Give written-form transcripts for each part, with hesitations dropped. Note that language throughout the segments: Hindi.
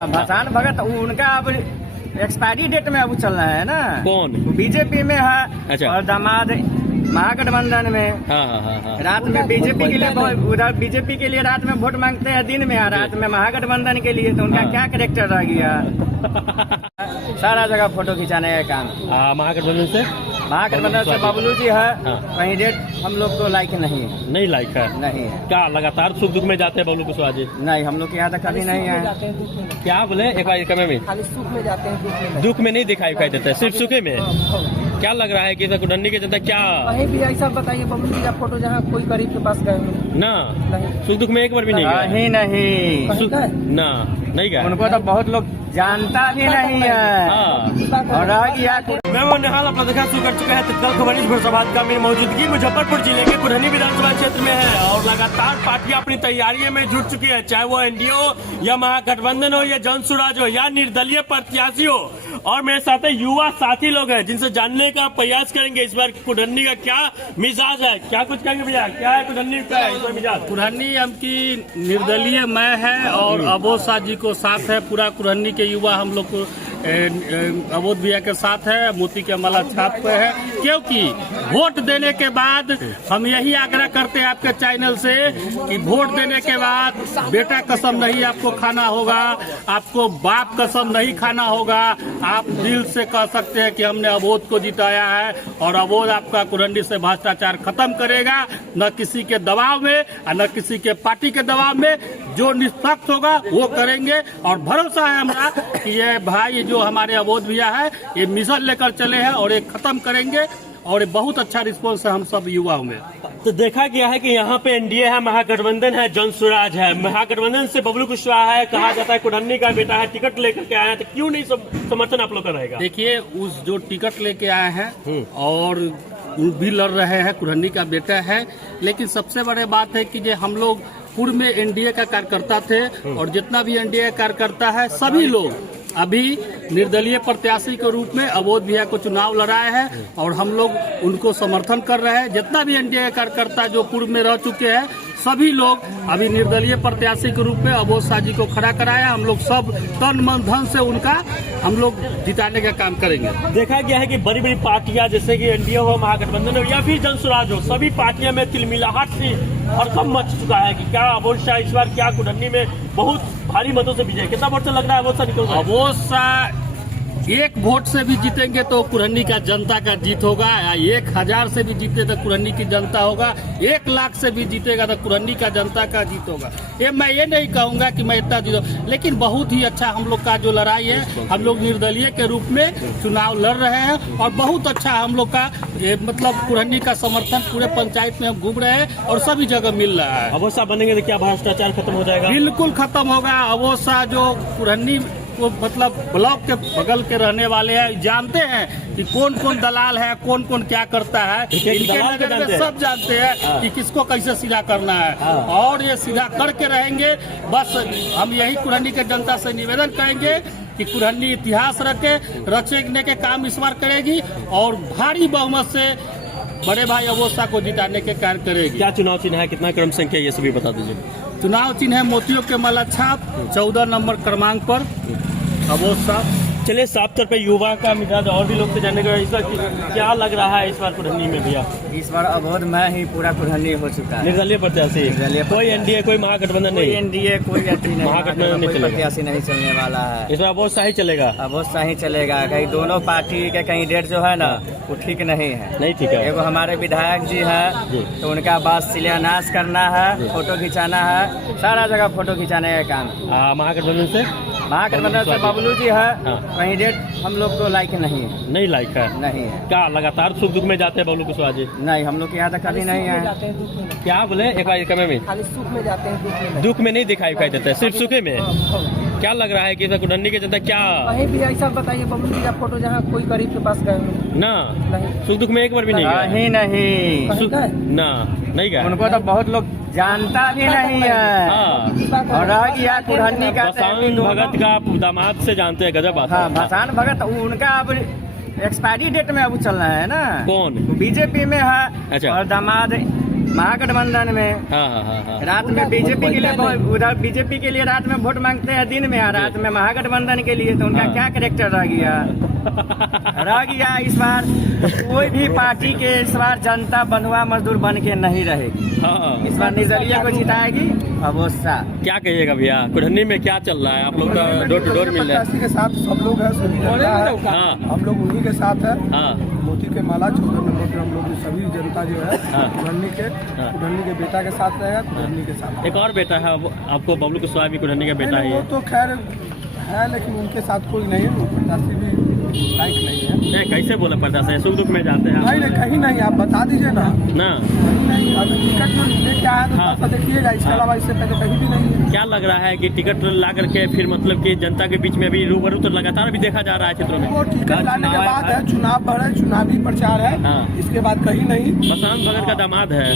भसान भगत उनका अब एक्सपायरी डेट में अब चल रहा है ना। कौन? बीजेपी में है। अच्छा। और दामाद महागठबंधन में। हाँ। रात में बीजेपी के लिए उधर बीजेपी के लिए रात में वोट मांगते हैं, दिन में रात में महागठबंधन के लिए। तो उनका क्या कैरेक्टर रह गया। सारा जगह फोटो खिंचाने का काम। महागठबंधन से बबलू जी है। कहीं डेट हम लोग को लाइक नहीं है। नहीं लाइक है? नहीं है। क्या लगातार सुख दुख में जाते हैं बबलू कुशवाहा जी? नहीं, हम लोग यहाँ तक कभी नहीं है। क्या बोले एक बार कमे में? खाली सुख में जाते हैं, दुख में नहीं दिखाई देता है, सिर्फ सुखे में। क्या लग रहा है कि कुडन्नी की जनता क्या कहीं भी ऐसा बताइए बबलू जी का फोटो जहाँ कोई गरीब के पास गए ना, सुख दुख में एक बार भी नहीं गया? नहीं ना, नहीं गया। उनको तो बहुत लोग जानता ही नहीं है। और रह गया मैं वो निहाल अपना देखा शुरू कर चुका है। तत्काल खबर इस भरसभात का मेरी मौजूदगी मुजफ्फरपुर जिले के कुरहनी विधानसभा क्षेत्र में है और लगातार पार्टियां अपनी तैयारियों में जुट चुकी है, चाहे वो एनडीए हो या महागठबंधन हो या जनसुराज हो या निर्दलीय प्रत्याशी हो। और मेरे साथ युवा साथी लोग हैं जिनसे जानने का प्रयास करेंगे इस बार कुरहनी का क्या मिजाज है। क्या कुछ कहेंगे भैया, क्या है कुरहनी का इस बार मिजाज? कुरहनी हमकी निर्दलीय मैं है और अबोध शाह जी को साथ है। पूरा कुरहनी के युवा हम लोग को अबोध भैया के साथ है, मोती के माला छाप पे है। क्योंकि वोट देने के बाद हम यही आग्रह करते हैं आपके चैनल से कि वोट देने के बाद बेटा कसम नहीं आपको खाना होगा, आपको बाप कसम नहीं खाना होगा। आप दिल से कह सकते हैं कि हमने अबोध को जिताया है और अबोध आपका कुरहनी से भ्रष्टाचार खत्म करेगा, न किसी के दबाव में और न किसी के पार्टी के दबाव में। जो निष्पक्ष होगा वो करेंगे और भरोसा है हमारा कि ये भाई जो हमारे अबोध भैया है ये मिशन लेकर चले हैं और ये खत्म करेंगे। और बहुत अच्छा रिस्पॉन्स है हम सब युवाओं में। तो देखा गया है कि यहाँ पे एनडीए है, महागठबंधन है, जनसुराज है। महागठबंधन से बबलू कुशवाहा है, कहा जाता है कुरहनी का बेटा है, टिकट लेकर के आया है, तो क्यों नहीं समर्थन आप लोग का रहेगा? देखिए, उस जो टिकट लेके आए हैं और भी लड़ रहे हैं, कुरहनी का बेटा है। लेकिन सबसे बड़ी बात है कि हम लोग पूर्व में एनडीए का कार्यकर्ता थे और जितना भी एनडीए कार्यकर्ता है सभी लोग अभी निर्दलीय प्रत्याशी के रूप में अबोध भैया को चुनाव लड़ाए हैं और हम लोग उनको समर्थन कर रहे हैं। जितना भी एनडीए कार्यकर्ता जो पूर्व में रह चुके हैं सभी लोग अभी निर्दलीय प्रत्याशी के रूप में अबोध शाह जी को खड़ा कराया। हम लोग सब तन मन धन से उनका हम लोग जिताने का काम करेंगे। देखा गया है कि बड़ी बड़ी पार्टियां जैसे कि एनडीए हो, महागठबंधन हो या फिर जनसुराज हो, सभी पार्टियों में तिलमिलाहट सी और कम मच चुका है कि क्या अबोध शाह इस बार क्या कुरहनी में बहुत भारी मतों से विजय? कितना वोट से लग रहा है अबोध शाह निकल? अबोध शाह एक वोट से भी जीतेंगे तो कुरहनी का जनता का जीत होगा। 1000 से भी जीते तो कुरहनी की जनता होगा। 1 लाख से भी जीतेगा तो कुरहनी का जनता का जीत होगा। मैं ये नहीं कहूंगा कि मैं इतना जीतो, लेकिन बहुत ही अच्छा हम लोग का जो लड़ाई है, हम लोग निर्दलीय के रूप में चुनाव लड़ रहे हैं और बहुत अच्छा हम लोग का मतलब कुरहनी का समर्थन पूरे पंचायत में हम घूम रहे हैं और सभी जगह मिल रहा है। अबोध शाह बनेंगे तो क्या भ्रष्टाचार खत्म हो जाएगा? बिल्कुल खत्म होगा। अबोध शाह जो कुरहनी वो मतलब ब्लॉक के बगल के रहने वाले हैं, जानते हैं कि कौन कौन दलाल है, कौन कौन क्या करता है। इनके नजर में सब जानते हैं कि किसको कैसे सीधा करना है और ये सीधा करके रहेंगे। बस हम यही कुरहनी के जनता से निवेदन करेंगे कि कुरहनी इतिहास रचने के काम इस बार करेगी और भारी बहुमत से बड़े भाई अबोध शाह को जिताने के कार्य करेगी। क्या चुनाव चिन्ह है, कितना क्रम संख्या, ये सभी बता दीजिए। चुनाव चिन्ह है मोतियों के माला छाप, 14 नंबर क्रमांक पर अबोध शाह। चलिए, साफ तौर पे युवा का मिजाज और भी लोग से जानने का इस बार क्या लग रहा है इस बार कुरहनी में भैया? इस बार अबोध में ही पूरा कुरहनी हो चुका है। निर्दलीय प्रत्याशी, कोई एनडीए कोई महागठबंधन नहीं? एनडीए कोई महागठबंधन नहीं, प्रत्याशी नहीं चलने वाला है। इस बार अबोध शाह ही चलेगा? अबोध शाह ही चलेगा। कहीं दोनों पार्टी के कैंडिडेट जो है ना वो ठीक नहीं है। नहीं ठीक है। एगो हमारे विधायक जी है तो उनका बस शिलान्यास करना है, फोटो खिंचाना है, सारा जगह फोटो खिंचाने का काम। महागठबंधन से बबलू जी है। कहीं डेट हम लोग को लाइक नहीं है। नहीं लाइक है? नहीं है। क्या लगातार सुख दुख में जाते हैं बबलू कुशवाहा जी? नहीं, हम लोग यहाँ तक कभी नहीं है। क्या बोले एक बार कमे में? खाली सुख में जाते हैं, दुख में नहीं दिखाई देता है, सिर्फ सुखे में। क्या लग रहा है कि कुरहनी की जनता क्या कहीं भी ऐसा बताइए बबलू जी का फोटो जहाँ कोई गरीब के पास गए ना, सुख दुख में एक बार भी नहीं गया? नहीं ना, नहीं गया। उनको तो बहुत लोग जानता ही नहीं है। और रह गया कुरहनी का भसान भगत का आप दामाद से जानते हैं, गजब बात है। भसान भगत उनका अब एक्सपायरी डेट में अब चल रहा है ना। कौन? बीजेपी में है। अच्छा। और दामाद महागठबंधन में। हाँ हाँ हाँ हाँ। रात में बीजेपी के लिए उधर बीजेपी के लिए रात में वोट मांगते हैं, दिन में रात में महागठबंधन के लिए। तो उनका हाँ। क्या कैरेक्टर रह गया इस बार कोई भी पार्टी के इस बार जनता बंधुआ मजदूर बन के नहीं रहेगी। हाँ। इस बार निर्दलीय को जिताएगी अबोसा। क्या कहिएगा भैया, कुढ़नी में क्या चल रहा है? आप लोग का डोर टू डोर मिल रहा है? के साथ सब लोग है, सभी जनता है। हाँ। हम लोग उन्हीं के साथ है। हाँ। मोती के माला 14 नंबर पे हम लोग सभी जनता जो है हाँ। कुढ़नी के बेटा के साथ रहेगा, कुढ़नी के साथ। एक और बेटा है आपको, बबलू कुशवाहा भी कुढ़नी का बेटा ही वो है। तो खैर है, लेकिन उनके साथ कोई नहीं है, वो प्रत्याशी भी लायक नहीं है। कैसे बोले प्रत्याशी सुख दुख में जाते हैं? नहीं कहीं नहीं, आप बता दीजिए ना। ना कहीं नहीं, अभी टिकट जो लेके आया तो हाँ। थोड़ा सा देखिएगा, इसके अलावा इससे पहले कहीं भी नहीं है। क्या लग रहा है कि टिकट ला करके फिर मतलब कि जनता के बीच में अभी रूबरू तो लगातार भी देखा जा रहा है क्षेत्रों में? वो टिकट लाने के बाद है, चुनाव भरे, चुनावी प्रचार है। हाँ। इसके बाद कहीं नहीं। बसंत भगत का दामाद है।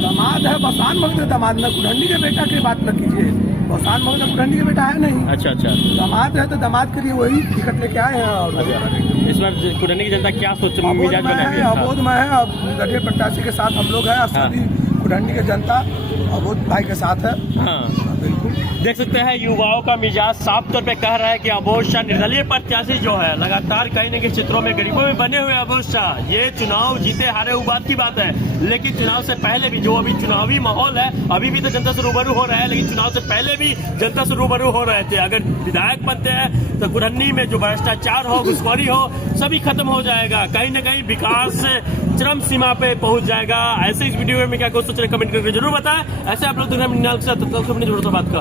दामाद है, बसान भगत दामाद न, कुढ़नी के बेटा की बात न कीजिए। बसान भगत कुढ़नी के बेटा है नहीं। अच्छा अच्छा। दामाद है तो दामाद के लिए वही टिकट लेके आए हैं। और इस बार कुढ़नी की जनता क्या सोच अबोध मिजाज में बनाएगी? है, अबोध में है। अब निर्दलीय प्रत्याशी के साथ हम लोग हैं, और सभी कुढ़नी की जनता अबोध भाई के साथ है। हाँ। बिल्कुल देख सकते हैं युवाओं का मिजाज साफ तौर पे कह रहा है कि अबोध शाह निर्दलीय प्रत्याशी जो है लगातार कहीं न कहीं क्षेत्रों में गरीबों में बने हुए अबोध शाह, ये चुनाव जीते हारे वो बात की बात है, लेकिन चुनाव से पहले भी जो अभी चुनावी माहौल है, अभी भी तो जनता से रूबरू हो रहा है, लेकिन चुनाव से पहले भी जनता से रूबरू हो रहे थे। अगर विधायक बनते हैं तो कुढ़नी में जो भ्रष्टाचार हो, घुसखोरी हो, सभी खत्म हो जाएगा, कहीं न कहीं विकास चरम सीमा पे पहुंच जाएगा। ऐसे इस वीडियो में क्या कुछ सोच रहे कमेंट करके जरूर बताएं। ऐसे आप लोग बात का